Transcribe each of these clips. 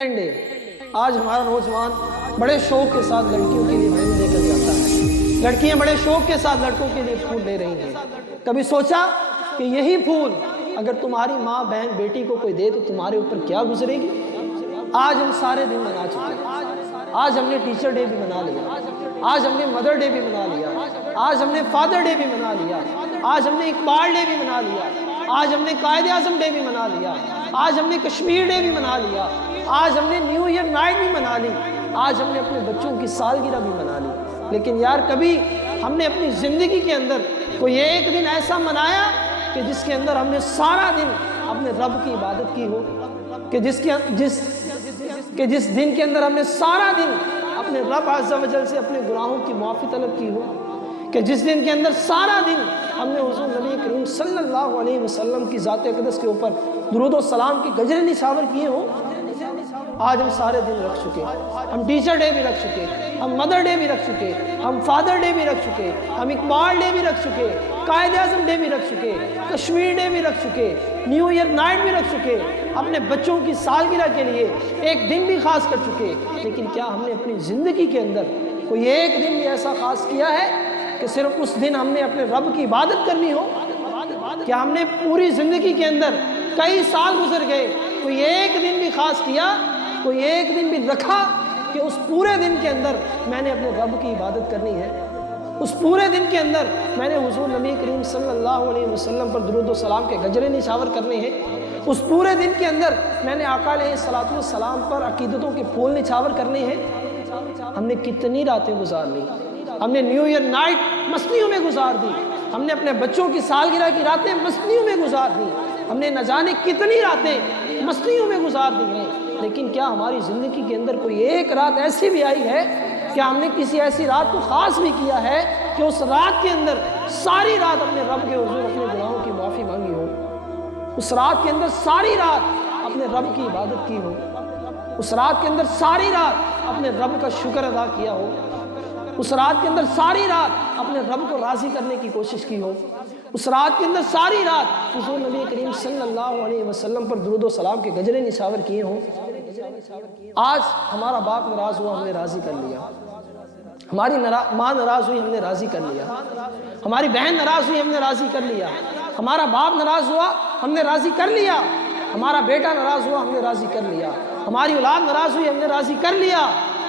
Day آج ہمارا نوجوان بڑے شوق کے ساتھ لڑکیوں کے لیے بھیج لے کر جاتا ہے. لڑکیاں بڑے شوق کے ساتھ لڑکوں کے لیے پھول لے رہی ہیں. کبھی سوچا کہ یہی پھول اگر تمہاری ماں بہن بیٹی کو کوئی دے تو تمہارے اوپر کیا گزرے گی؟ آج ہم سارے دن منا چکے ہیں. آج ہم نے ٹیچر ڈے بھی منا لیا, آج ہم نے مدر ڈے بھی منا لیا, آج ہم نے فادر ڈے بھی منا لیا, آج ہم نے اقبال ڈے بھی منا لیا, آج ہم نے قائد اعظم ڈے بھی منا لیا, آج ہم نے کشمیر ڈے بھی منا لیا, آج ہم نے نیو ایئر نائٹ بھی منا لی, آج ہم نے اپنے بچوں کی سالگرہ بھی منا لی. لیکن یار کبھی ہم نے اپنی زندگی کے اندر کوئی ایک دن ایسا منایا کہ جس کے اندر ہم نے سارا دن اپنے رب کی عبادت کی ہو, کہ جس دن کے اندر ہم نے سارا دن اپنے رب عز و جل سے اپنے گناہوں کی معافی طلب کی ہو, کہ جس دن کے اندر سارا دن ہم نے حضور نبی کریم صلی اللہ علیہ وسلم کی ذات اقدس کے اوپر درود و سلام کی گجرے نشاور کیے ہوں. آج ہم سارے دن رکھ چکے, ہم ٹیچر ڈے بھی رکھ چکے, ہم مدر ڈے بھی رکھ چکے, ہم فادر ڈے بھی رکھ چکے, ہم اقبال ڈے بھی رکھ چکے, قائد اعظم ڈے بھی رکھ چکے, کشمیر ڈے بھی رکھ چکے, نیو ایئر نائٹ بھی رکھ چکے, اپنے بچوں کی سالگرہ کے لیے ایک دن بھی خاص کر چکے. لیکن کیا ہم نے اپنی زندگی کے اندر کوئی ایک دن بھی ایسا خاص کیا ہے کہ صرف اس دن ہم نے اپنے رب کی عبادت کرنی ہو؟ کیا ہم نے پوری زندگی کے اندر کئی سال گزر گئے, کوئی ایک دن بھی خاص کیا, کوئی ایک دن بھی رکھا کہ اس پورے دن کے اندر میں نے اپنے رب کی عبادت کرنی ہے, اس پورے دن کے اندر میں نے حضور نبی کریم صلی اللہ علیہ وسلم پر درود و سلام کے گجرے نشاور کرنے ہیں, اس پورے دن کے اندر میں نے آقا علیہ الصلوۃ والسلام پر عقیدتوں کے پھول نچھاور کرنے ہیں. ہم نے کتنی راتیں گزار لی, ہم نے نیو ایئر نائٹ مصنیوں میں گزار دی, ہم نے اپنے بچوں کی سالگرہ کی راتیں مصنیوں میں گزار دی, ہم نے نہ جانے کتنی راتیں مصنیوں میں گزار دی ہیں. لیکن کیا ہماری زندگی کے اندر کوئی ایک رات ایسی بھی آئی ہے, کیا ہم نے کسی ایسی رات کو خاص بھی کیا ہے کہ اس رات کے اندر ساری رات اپنے رب کے حضور اپنے گناہوں کی معافی مانگی ہو, اس رات کے اندر ساری رات اپنے رب کی عبادت کی ہو, اس رات کے اندر ساری رات اپنے رب کا شکر ادا کیا ہو, اس رات کے اندر ساری رات اپنے رب کو راضی کرنے کی کوشش کی ہو, اس رات کے اندر ساری رات حضور نبی کریم صلی اللہ علیہ وسلم پر درود و سلام کے گجرے نشاور کیے ہوں. آج ہمارا باپ ناراض ہوا, ہم نے راضی کر لیا, ہماری ماں ناراض ہوئی, ہم نے راضی کر لیا, ہماری بہن ناراض ہوئی, ہم نے راضی کر لیا, ہمارا باپ ناراض ہوا, ہم نے راضی کر لیا, ہمارا بیٹا ناراض ہوا, ہم نے راضی کر لیا, ہماری اولاد ناراض ہوئی, ہم نے راضی کر لیا,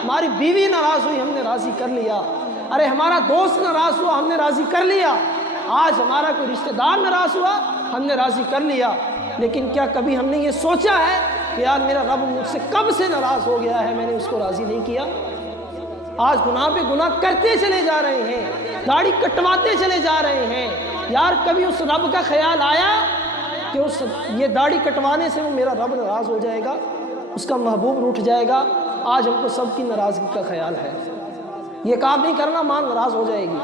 ہماری بیوی ناراض ہوئی, ہم نے راضی کر لیا, ارے ہمارا دوست ناراض ہوا, ہم نے راضی کر لیا, آج ہمارا کوئی رشتہ دار ناراض ہوا, ہم نے راضی کر لیا. لیکن کیا کبھی ہم نے یہ سوچا ہے کہ یار میرا رب مجھ سے کب سے ناراض ہو گیا ہے, میں نے اس کو راضی نہیں کیا؟ آج گناہ پہ گناہ کرتے چلے جا رہے ہیں, داڑھی کٹواتے چلے جا رہے ہیں. یار کبھی اس رب کا خیال آیا کہ یہ داڑھی کٹوانے سے وہ میرا رب ناراض ہو جائے گا, اس کا محبوب روٹھ جائے گا؟ آج ہم کو سب کی ناراضگی کا خیال ہے. یہ کام نہیں کرنا ماں ناراض ہو جائے گی,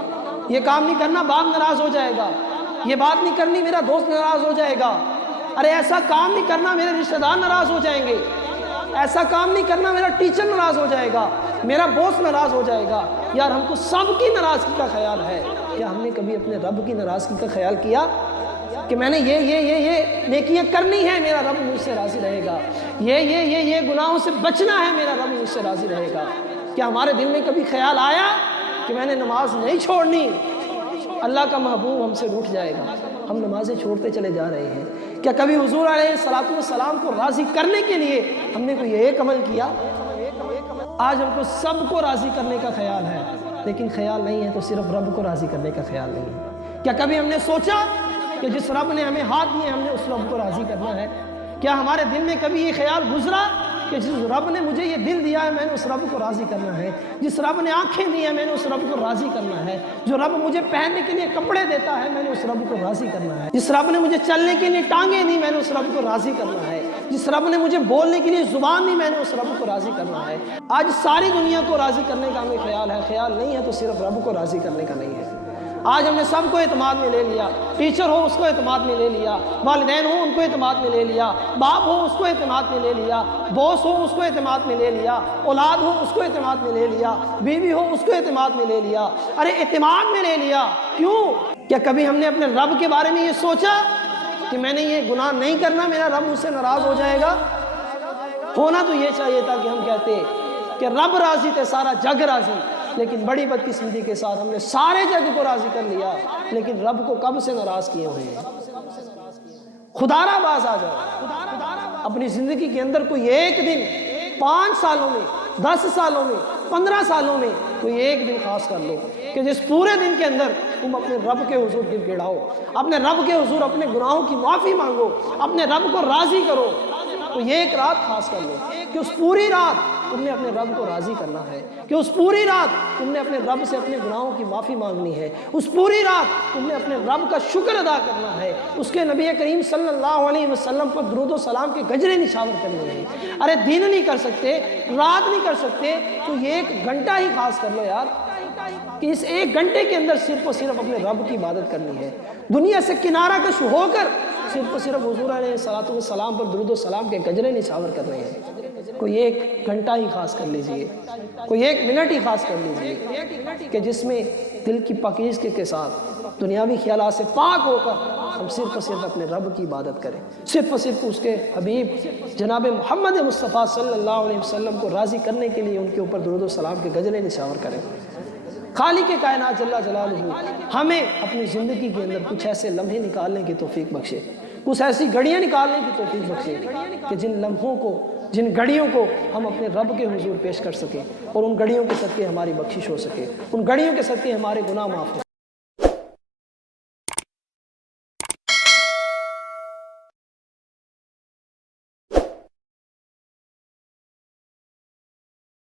یہ کام نہیں کرنا باپ ناراض ہو جائے گا, یہ بات نہیں کرنی میرا دوست ناراض ہو جائے گا, ارے ایسا کام نہیں کرنا میرے رشتہ دار ناراض ہو جائیں گے, ایسا کام نہیں کرنا میرا ٹیچر ناراض ہو جائے گا, میرا باس ناراض ہو جائے گا. یار ہم کو سب کی ناراضگی کا خیال ہے. کیا ہم نے کبھی اپنے رب کی ناراضگی کا خیال کیا کہ میں نے یہ نیکیاں کرنی ہے, میرا رب مجھ سے راضی رہے گا, یہ گناہوں سے بچنا ہے, میرا رب مجھ سے راضی رہے گا؟ کیا ہمارے دل میں کبھی خیال آیا کہ میں نے نماز نہیں چھوڑنی, اللہ کا محبوب ہم سے روٹھ جائے گا, ہم نمازیں چھوڑتے چلے جا رہے ہیں؟ کیا کبھی حضور علیہ الصلوۃ والسلام کو راضی کرنے کے لیے ہم نے کوئی ایک عمل کیا؟ آج ہم کو سب کو راضی کرنے کا خیال ہے, لیکن خیال نہیں ہے تو صرف رب کو راضی کرنے کا خیال نہیں ہے. کیا کبھی ہم نے سوچا کہ جس رب نے ہمیں ہاتھ دیے ہم نے اس رب کو راضی کرنا ہے؟ کیا ہمارے دل میں کبھی یہ خیال گزرا کہ جس رب نے مجھے یہ دل دیا ہے میں نے اس رب کو راضی کرنا ہے, جس رب نے آنکھیں دی ہیں میں نے اس رب کو راضی کرنا ہے, جو رب مجھے پہننے کے لیے کپڑے دیتا ہے میں نے اس رب کو راضی کرنا ہے, جس رب نے مجھے چلنے کے لیے ٹانگیں دی میں نے اس رب کو راضی کرنا ہے, جس رب نے مجھے بولنے کے لیے زبان دی میں نے اس رب کو راضی کرنا ہے. آج ساری دنیا کو راضی کرنے کا ہمیں خیال ہے, خیال نہیں ہے تو صرف رب کو راضی کرنے کا نہیں ہے. آج ہم نے سب کو اعتماد میں لے لیا, ٹیچر ہو اس کو اعتماد میں لے لیا, والدین ہو ان کو اعتماد میں لے لیا, باپ ہو اس کو اعتماد میں لے لیا, باس ہو اس کو اعتماد میں لے لیا, اولاد ہو اس کو اعتماد میں لے لیا, بیوی ہو اس کو اعتماد میں لے لیا. ارے اعتماد میں لے لیا کیوں؟ کیا کبھی ہم نے اپنے رب کے بارے میں یہ سوچا کہ میں نے یہ گناہ نہیں کرنا, میرا رب مجھ سے ناراض ہو جائے گا؟ ہونا تو یہ چاہیے تھا کہ ہم کہتے کہ رب راضی تھے سارا جگ راضی، لیکن بڑی بدقسمتی کے ساتھ ہم نے سارے جگ کو راضی کر لیا، لیکن رب کو کب سے ناراض کیے ہوئے ہیں۔ خدارہ باز آ جاؤ، اپنی زندگی کے اندر کوئی ایک دن 5 سالوں میں، 10 سالوں میں، 15 سالوں میں کوئی ایک دن خاص کر لو کہ جس پورے دن کے اندر تم اپنے رب کے حضور گر گڑاؤ، اپنے رب کے حضور اپنے گناہوں کی معافی مانگو، اپنے رب کو راضی کرو۔ تو یہ ایک رات خاص کر لو کہ اس پوری رات تم نے اپنے رب کو راضی کرنا ہے، کہ اس پوری رات تم نے اپنے رب سے اپنے گناہوں کی معافی مانگنی ہے، اس پوری رات تم نے اپنے رب کا شکر ادا کرنا ہے، اس کے نبی کریم صلی اللہ علیہ وسلم پر درود و سلام کے گجرے نچھاور کرنے ہیں۔ ارے دن نہیں کر سکتے، رات نہیں کر سکتے، تو یہ 1 گھنٹہ ہی خاص کر لو یار، کہ اس 1 گھنٹے کے اندر صرف اور صرف اپنے رب کی عبادت کرنی ہے۔ دنیا سے کنارہ کش ہو کر صرف اور صرف حضور علیہ السلام پر درود و سلام کے گجرے نچھاور کر رہے ہیں۔ کوئی 1 گھنٹہ ہی خاص کر لیجئے، کوئی 1 منٹ ہی خاص کر لیجئے، کہ جس میں دل کی پاکیزگی کے ساتھ دنیاوی خیالات سے پاک ہو کر ہم صرف اور صرف اپنے رب کی عبادت کریں، صرف اور صرف اس کے حبیب جناب محمد مصطفیٰ صلی اللہ علیہ وسلم کو راضی کرنے کے لیے ان کے اوپر درود و سلام کے گجرے نچھاور کریں۔ خالق کائنات جل جلالہ ہمیں اپنی زندگی کے اندر کچھ ایسے لمحے نکالنے کی توفیق بخشے، کچھ ایسی گھڑیاں نکالنے کی توفیق بخشے کہ جن لمحوں کو، جن گھڑیوں کو ہم اپنے رب کے حضور پیش کر سکیں، اور ان گھڑیوں کے صدقے ہماری بخشش ہو سکے، ان گھڑیوں کے صدقے ہمارے گناہ معاف ہو سکے۔